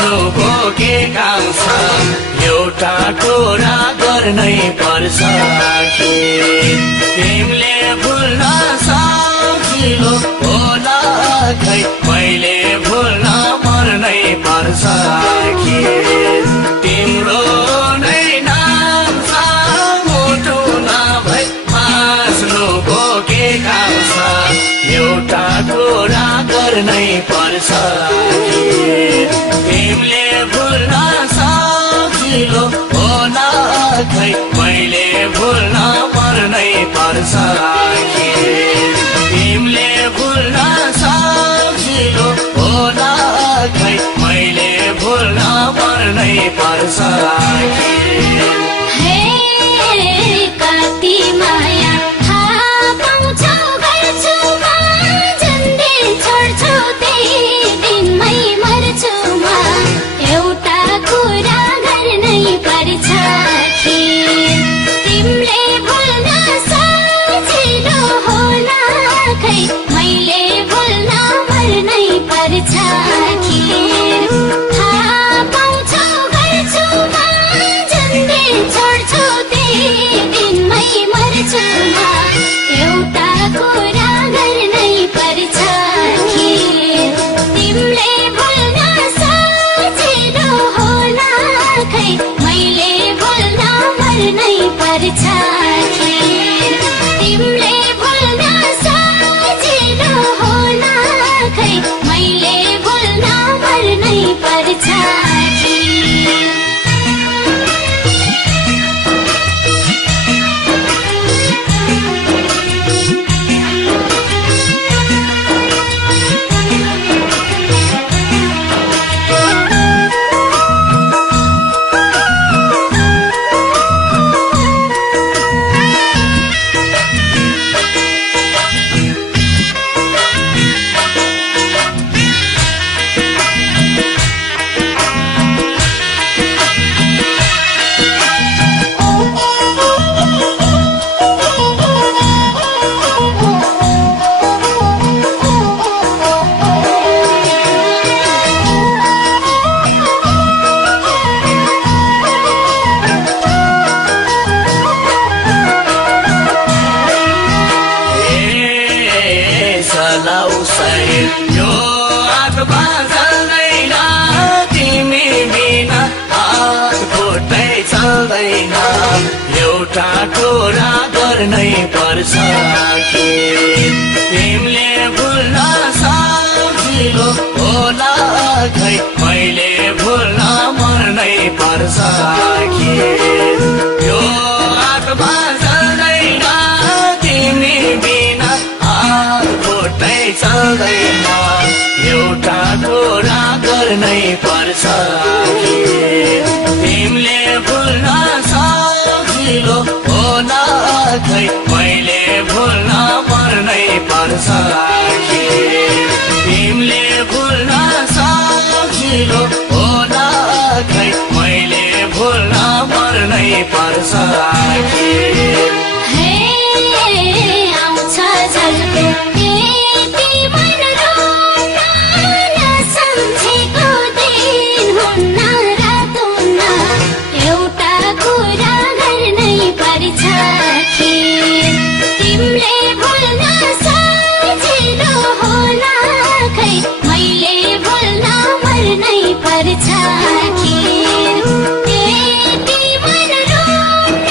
बाँच्नुको के काम छ एउटा कुरा गर्नै पर्छ कि तिमीले भुल्न सजिलो होला खै मैले भुल्न मर्नै पर्छ कि तिम्रो नै नाम छ मुटु नभई बाँच्नुको के काम छ एउटा कुरा गर्नै पर्छ कि तिमीले भुल्न सजिलो होला खै मैले भुल्न मर्नै पर्छ कि तिमीले भुल्न सजिलो होला खै मैले भुल्न मर्नै पर्छ कि कति माया थाहा पाउँछौ गर्छु म जन्दै छोड्छु त्यही दिनमै मर्छु म एउटा कुरा गर्नै पर्छ कि तिमीले भुल्न सजिलो होला खै मैले भुल्न मर्नै पर्छ कि थाहा पाउँछौ गर्छु म जन्दै छोड्छु दिनमै मर्छु म एउटा कुरा गर्नै पर्छ कि तिमीले भुल्न सजिलो होला खै मैले भुल्न मर्नै पर्छ कि तिमीले भुल्न सजिलो होला खै मैले भुल्न मर्नै पर्छ कि यो आत्मा जल्दैन तिमी बिना हात खुट्टै चल्दैन एउटा कुरा गर्नै पर्छ कि तिमीले भुल्न सजिलो होला खै मैले भुल्न मर्नै पर्छ कि यो आत्मा जल्दैन तिमी बिना हात खुट्टै चल्दैन एउटा कुरा गर्नै पर्छ कि तिमीले भुल्न सजिलो होला खै मैले भुल्न मर्नै पर्छ कि तिमीले भुल्न सजिलो होला खै मैले भुल्न मर्नै पर्छ कि आउँछ झल्को यति मन रोन नसम्झेको दिन हुन्न रात हुन्न एउटा कुरा गर्नै पर्छ कि तिमीले भुल्न सजिलो होला खै मैले भुल्न मर्नै पर्छ कि यति मन रोन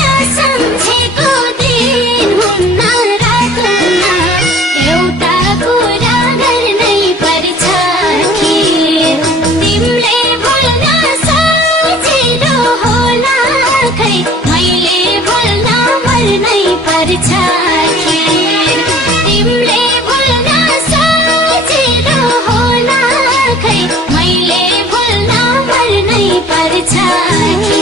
नसम्झेको दिन हुन्न रात हुन्न एउटा कुरा गर्नै पर्छ कि तिमीले भुल्न सजिलो होला खै मैले भुल्न मर्नै पर्छ कि तिमीले भुल्न सजिलो होला खै मैले भुल्न मर्नै पर्छ कि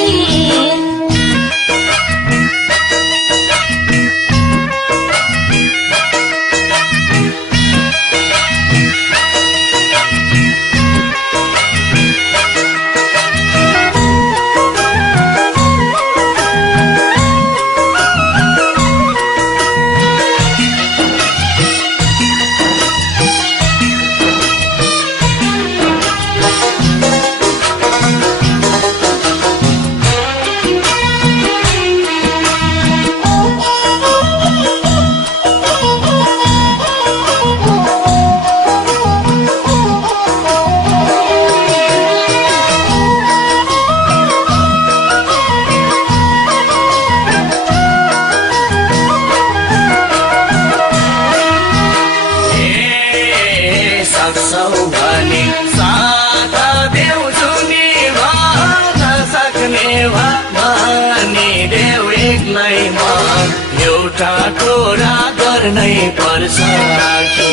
एउटा कुरा गर्नै पर्छ कि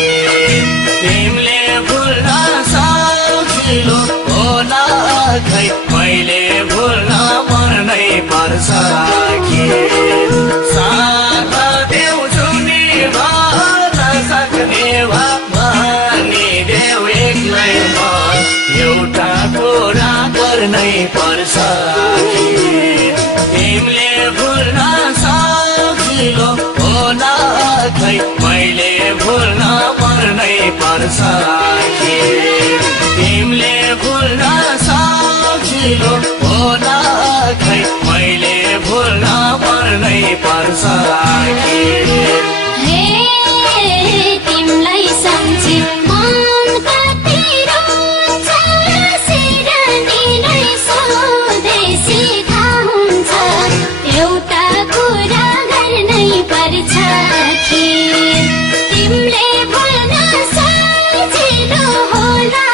तिमीले भुल्न सजिलो होला खै मैले भुल्न मर्नै पर्छ कि साथ देऊ जुनी भन्न सक्ने भनिदेऊ एक्लै म एउटा कुरा गर्नै पर्छ कि तिमीले भुल्न सजिलो होला खै मैले भुल्न मर्नै पर्छ कि तिमीले भुल्न सजिलो होला खै मैले भुल्न मर्नै पर्छ कि तिमीलाई सम्झी मन कति रोन्छ सिरानी नै सोधेसी थाहा हुन्छ एउटा कुरा गर्नै पर्छ कि तिमीले भुल्न सजिलो होला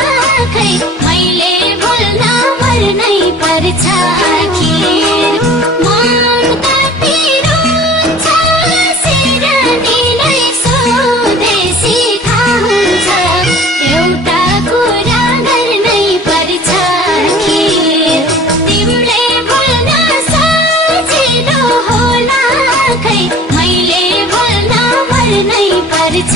खै मैले भुल्न मर्नै पर्छ कि मन कति रोन्छ सिरानी नै सोधेसी थाहा हुन्छ एउटा कुरा गर्नै पर्छ कि तिमीले भुल्न सजिलो होला खै मैले भुल्न मर्नै पर्छ